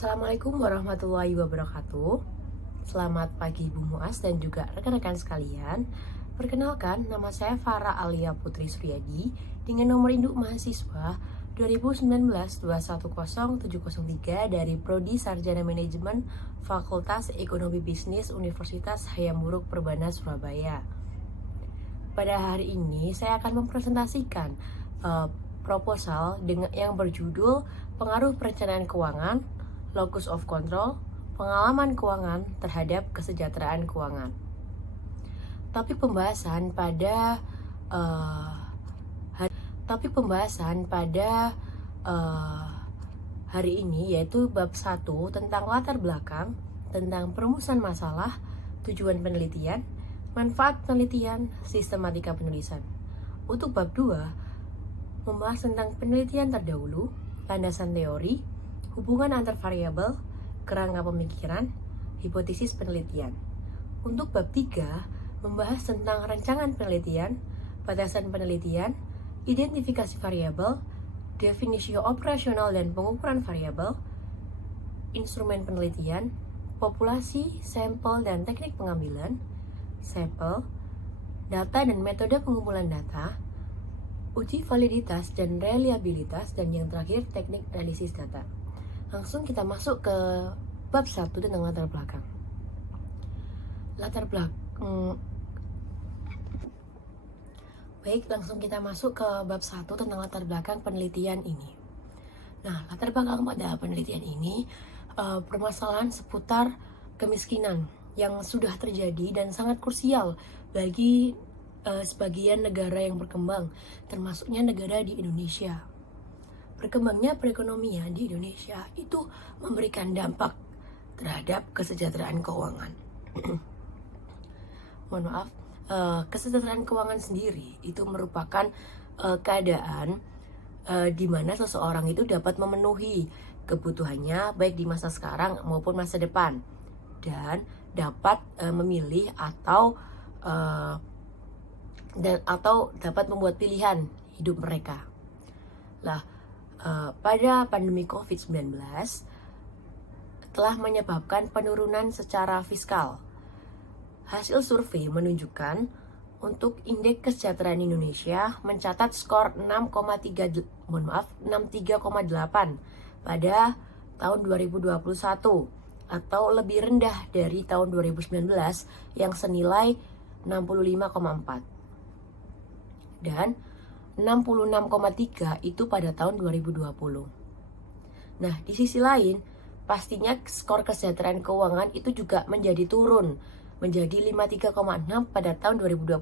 Assalamualaikum warahmatullahi wabarakatuh. Selamat pagi Bu Muas dan juga rekan-rekan sekalian. Perkenalkan, nama saya Farah Alia Putri Suryadi dengan nomor induk mahasiswa 2019-210703 dari Prodi Sarjana Manajemen Fakultas Ekonomi Bisnis Universitas Hayam Wuruk Perbana Surabaya. Pada hari ini saya akan mempresentasikan proposal yang berjudul Pengaruh Perencanaan Keuangan, Locus of Control, Pengalaman Keuangan terhadap Kesejahteraan Keuangan. Topik pembahasan pada hari ini yaitu bab 1 tentang latar belakang, tentang perumusan masalah, tujuan penelitian, manfaat penelitian, sistematika penulisan. Untuk bab 2 membahas tentang penelitian terdahulu, landasan teori, hubungan antar variabel, kerangka pemikiran, hipotesis penelitian. Untuk bab 3 membahas tentang rancangan penelitian, batasan penelitian, identifikasi variabel, definisi operasional dan pengukuran variabel, instrumen penelitian, populasi, sampel dan teknik pengambilan, sampel, data dan metode pengumpulan data, uji validitas dan reliabilitas, dan yang terakhir teknik analisis data. Langsung kita masuk ke bab 1 tentang latar belakang. Baik, langsung kita masuk ke bab 1 tentang latar belakang penelitian ini. Nah, latar belakang pada penelitian ini permasalahan seputar kemiskinan yang sudah terjadi dan sangat krusial bagi sebagian negara yang berkembang, termasuknya negara di Indonesia. Berkembangnya perekonomian di Indonesia itu memberikan dampak terhadap kesejahteraan keuangan. Mohon maaf, kesejahteraan keuangan sendiri itu merupakan keadaan di mana seseorang itu dapat memenuhi kebutuhannya baik di masa sekarang maupun masa depan, dan dapat memilih atau dapat membuat pilihan hidup mereka. Lah, pada pandemi COVID-19 telah menyebabkan penurunan secara fiskal. Hasil survei menunjukkan untuk indeks kesejahteraan Indonesia mencatat skor 63,8 pada tahun 2021 atau lebih rendah dari tahun 2019 yang senilai 65,4 dan 66,3 itu pada tahun 2020. Nah, di sisi lain, pastinya skor kesejahteraan keuangan itu juga menjadi turun menjadi 53,6 pada tahun 2021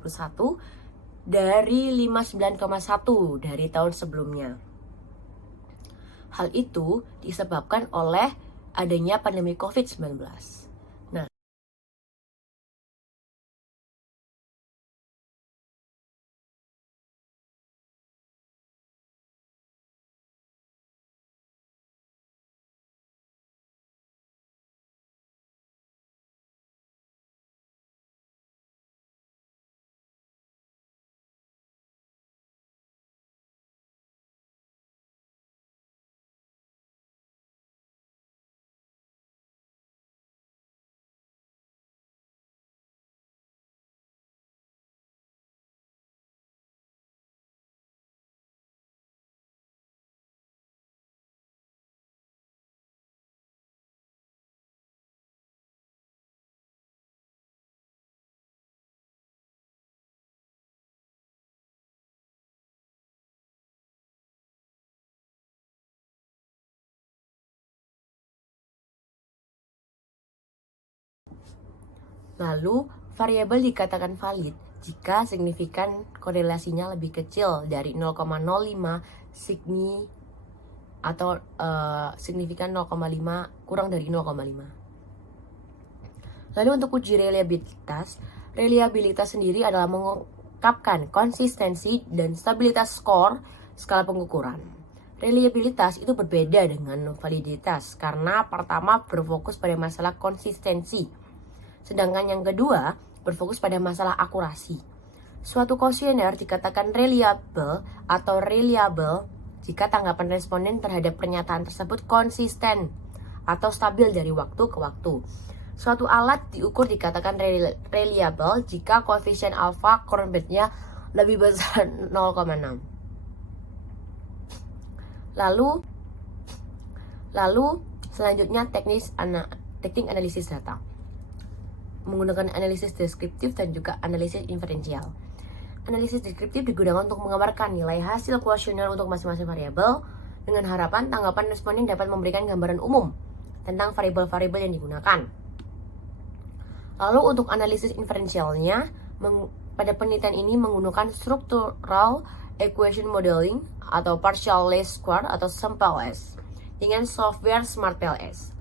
dari 59,1 dari tahun sebelumnya. Hal itu disebabkan oleh adanya pandemi COVID-19. Nah, lalu variabel dikatakan valid jika signifikan korelasinya lebih kecil dari 0,05 signi atau signifikan 0,5 kurang dari 0,5. Lalu untuk uji reliabilitas sendiri adalah mengungkapkan konsistensi dan stabilitas skor skala pengukuran. Reliabilitas itu berbeda dengan validitas karena pertama berfokus pada masalah konsistensi, sedangkan yang kedua berfokus pada masalah akurasi. Suatu kuesioner dikatakan reliable atau reliable jika tanggapan responden terhadap pernyataan tersebut konsisten atau stabil dari waktu ke waktu. Suatu alat diukur dikatakan reliable jika koefisien alfa current band-nya lebih besar 0,6. Lalu selanjutnya teknik analisis data menggunakan analisis deskriptif dan juga analisis inferensial. Analisis deskriptif digunakan untuk menggambarkan nilai hasil kuesioner untuk masing-masing variabel dengan harapan tanggapan responden dapat memberikan gambaran umum tentang variabel-variabel yang digunakan. Lalu untuk analisis inferensialnya, pada penelitian ini menggunakan structural equation modeling atau partial least square atau SMPLS dengan software SmartPLS.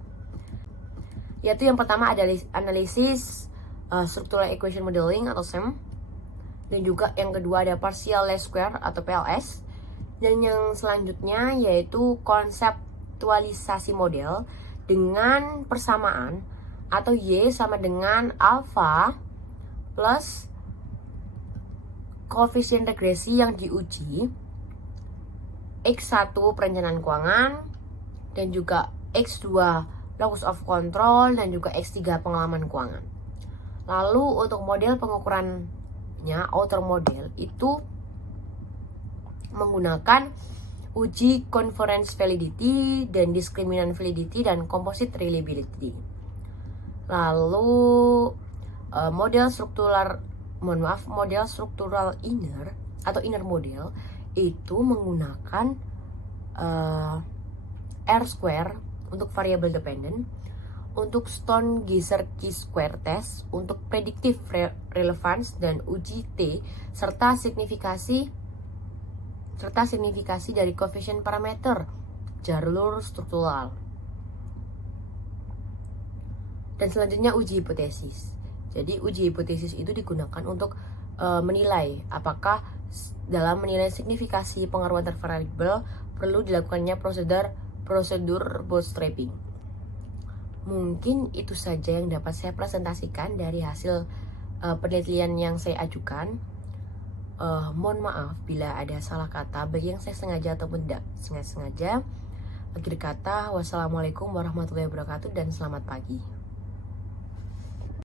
Yaitu yang pertama ada analisis structural equation modeling atau SEM, dan juga yang kedua ada partial least square atau PLS, dan yang selanjutnya yaitu konseptualisasi model dengan persamaan atau Y sama dengan alpha plus koefisien regresi yang diuji X1 perencanaan keuangan dan juga X2 locus of control dan juga X3 pengalaman keuangan. Lalu untuk model pengukurannya outer model itu menggunakan uji conference validity dan discriminant validity dan composite reliability. Lalu model struktural inner atau inner model itu menggunakan R square untuk variable dependent, untuk Stone-Geiser chi-square test untuk predictive relevance dan uji T serta signifikasi dari koefisien parameter jalur struktural. Dan selanjutnya uji hipotesis. Jadi uji hipotesis itu digunakan untuk menilai apakah dalam menilai signifikasi pengaruh antar variabel perlu dilakukannya prosedur bootstrapping. Mungkin itu saja yang dapat saya presentasikan dari hasil penelitian yang saya ajukan. Mohon maaf bila ada salah kata bagi yang saya sengaja ataupun tidak sengaja. Akhir kata, wassalamualaikum warahmatullahi wabarakatuh dan selamat pagi.